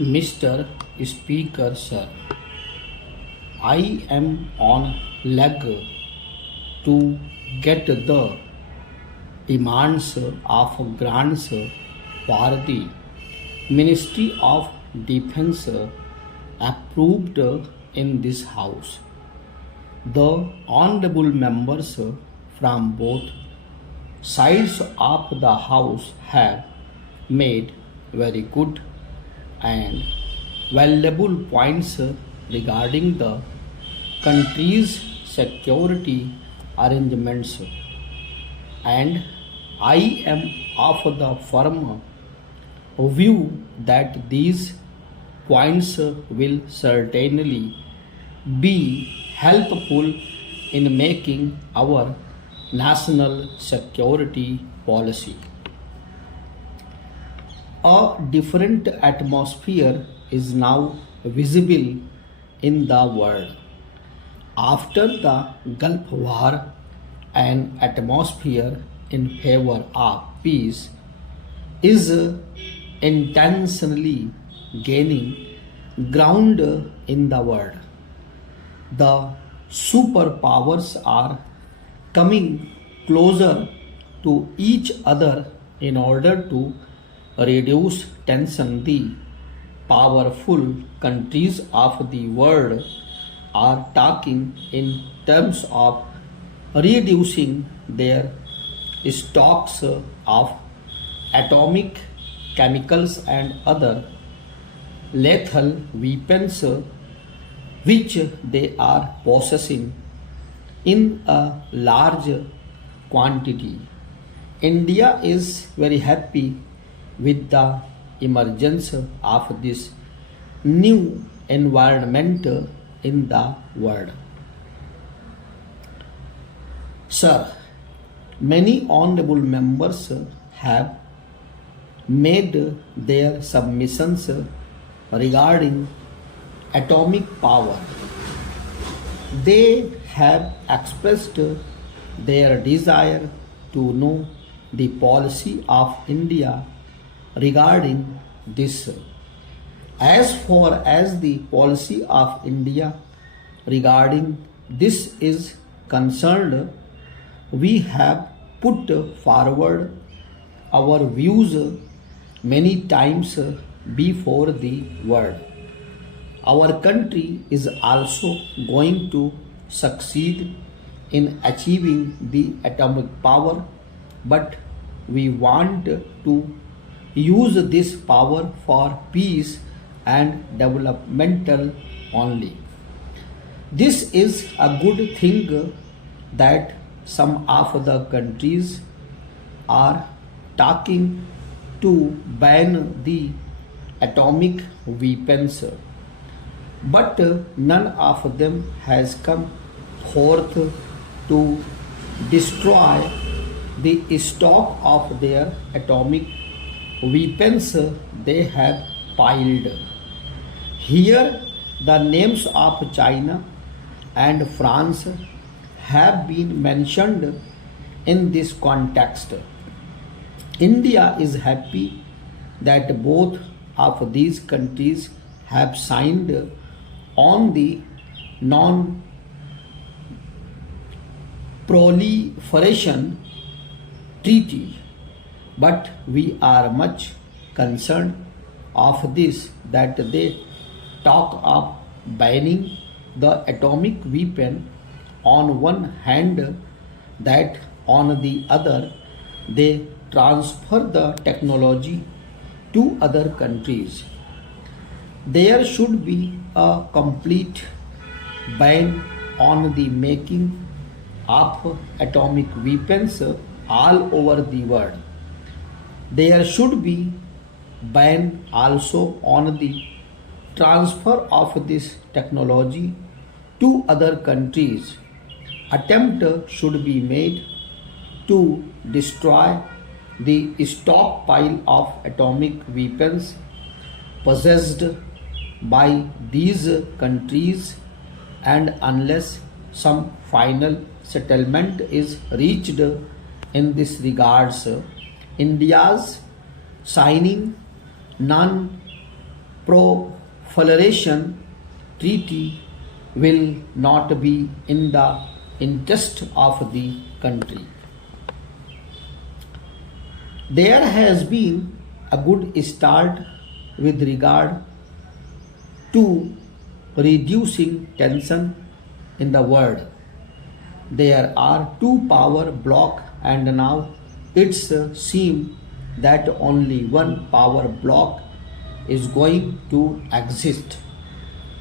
Mr. Speaker, sir, I am on leg to get the demands of grants for the Ministry of Defence approved in this House. The honorable members from both sides of the House have made very good and valuable points regarding the country's security arrangements, and I am of the firm view that these points will certainly be helpful in making our national security policy. A different atmosphere is now visible in the world. After the Gulf War, an atmosphere in favor of peace is intentionally gaining ground in the world. The superpowers are coming closer to each other in order to reduce tension. The powerful countries of the world are talking in terms of reducing their stocks of atomic chemicals and other lethal weapons which they are possessing in a large quantity. India is very happy with the emergence of this new environment in the world. Sir, many honorable members have made their submissions regarding atomic power. They have expressed their desire to know the policy of India regarding this. As far as the policy of India regarding this is concerned, we have put forward our views many times before the world. Our country is also going to succeed in achieving the atomic power, but we want to use this power for peace and developmental only. This is a good thing that some of the countries are talking to ban the atomic weapons, but none of them has come forth to destroy the stock of their atomic weapons they have piled. Here the names of China and France have been mentioned in this context. India is happy that both of these countries have signed on the non-proliferation treaty, but we are much concerned of this, that they talk of banning the atomic weapon on one hand, that on the other they transfer the technology to other countries. There should be a complete ban on the making of atomic weapons all over the world. There should be ban also on the transfer of this technology to other countries. Attempt should be made to destroy the stockpile of atomic weapons possessed by these countries, and unless some final settlement is reached in this regards, India's signing non proliferation treaty will not be in the interest of the country. There has been a good start with regard to reducing tension in the world. There are two power blocks, and now it's seems that only one power block is going to exist.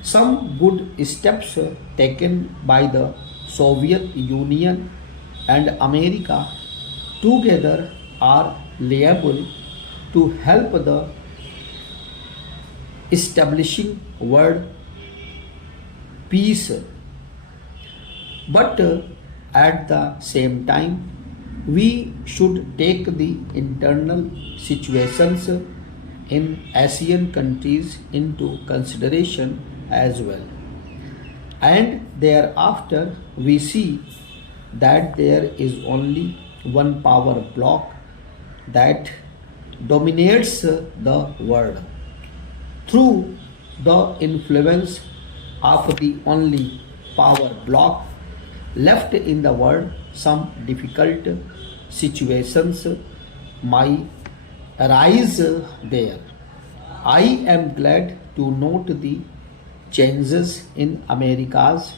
Some good steps taken by the Soviet Union and America together are liable to help the establishing world peace. But at the same time, we should take the internal situations in Asian countries into consideration as well. And thereafter, we see that there is only one power block that dominates the world. Through the influence of the only power block left in the world, some difficult situations might arise there. I am glad to note the changes in America's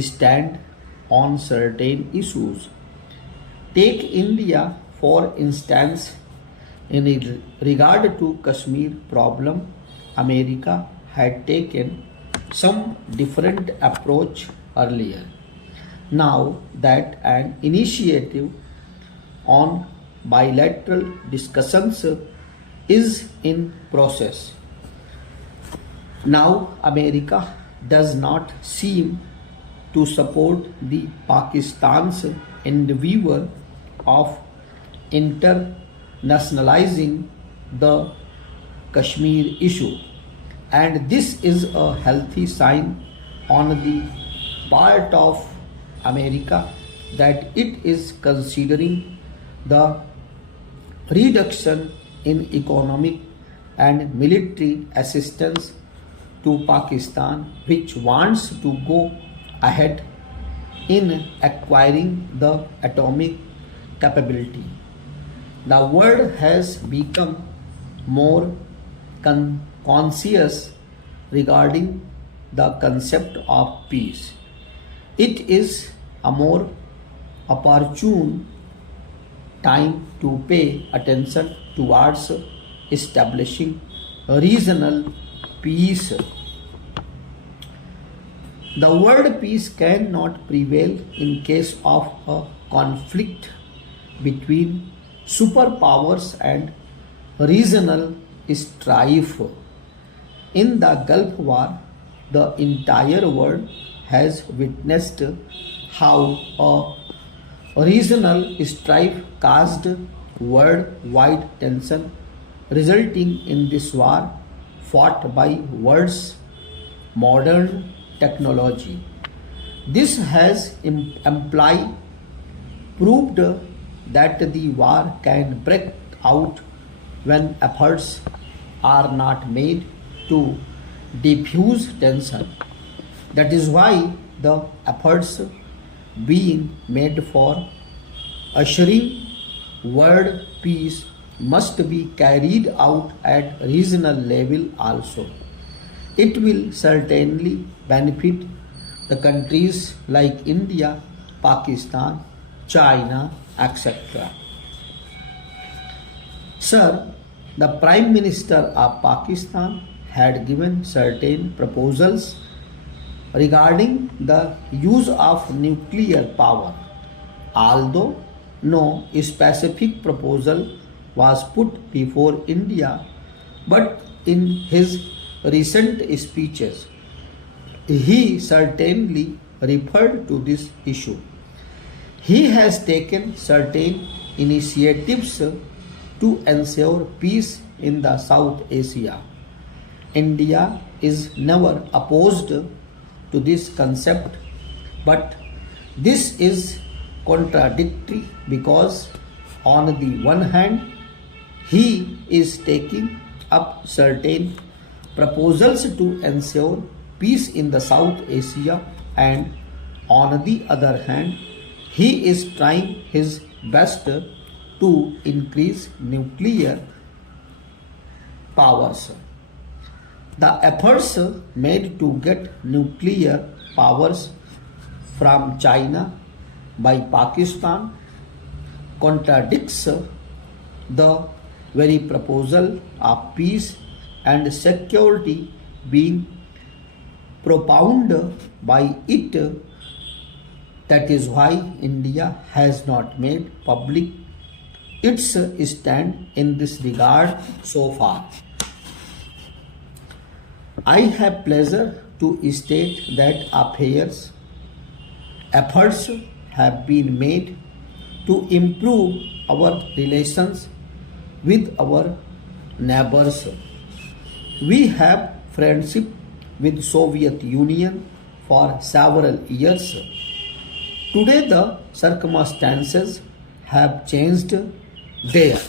stand on certain issues. Take India for instance. In regard to Kashmir problem, America had taken some different approach earlier. Now that an initiative on bilateral discussions is in process. Now America does not seem to support the Pakistan's endeavor of internationalizing the Kashmir issue, and this is a healthy sign on the part of America that it is considering the reduction in economic and military assistance to Pakistan, which wants to go ahead in acquiring the atomic capability. The world has become more conscious regarding the concept of peace. It is a more opportune time to pay attention towards establishing regional peace. The world peace cannot prevail in case of a conflict between superpowers and regional strife. In the Gulf War, the entire world has witnessed how a regional strife caused worldwide tension, resulting in this war fought by world's modern technology. This has proved that the war can break out when efforts are not made to diffuse tension. That is why the efforts being made for ushering world peace must be carried out at regional level also. It will certainly benefit the countries like India, Pakistan, China, etc. Sir, the Prime Minister of Pakistan had given certain proposals regarding the use of nuclear power, although no specific proposal was put before India, but in his recent speeches, he certainly referred to this issue. He has taken certain initiatives to ensure peace in the South Asia. India is never opposed to this concept, but this is contradictory because on the one hand, he is taking up certain proposals to ensure peace in the South Asia, and on the other hand, he is trying his best to increase nuclear powers. The efforts made to get nuclear powers from China by Pakistan contradicts the very proposal of peace and security being propounded by it. That is why India has not made public its stand in this regard so far. I have pleasure to state that efforts have been made to improve our relations with our neighbors. We have friendship with Soviet Union for several years. Today the circumstances have changed there.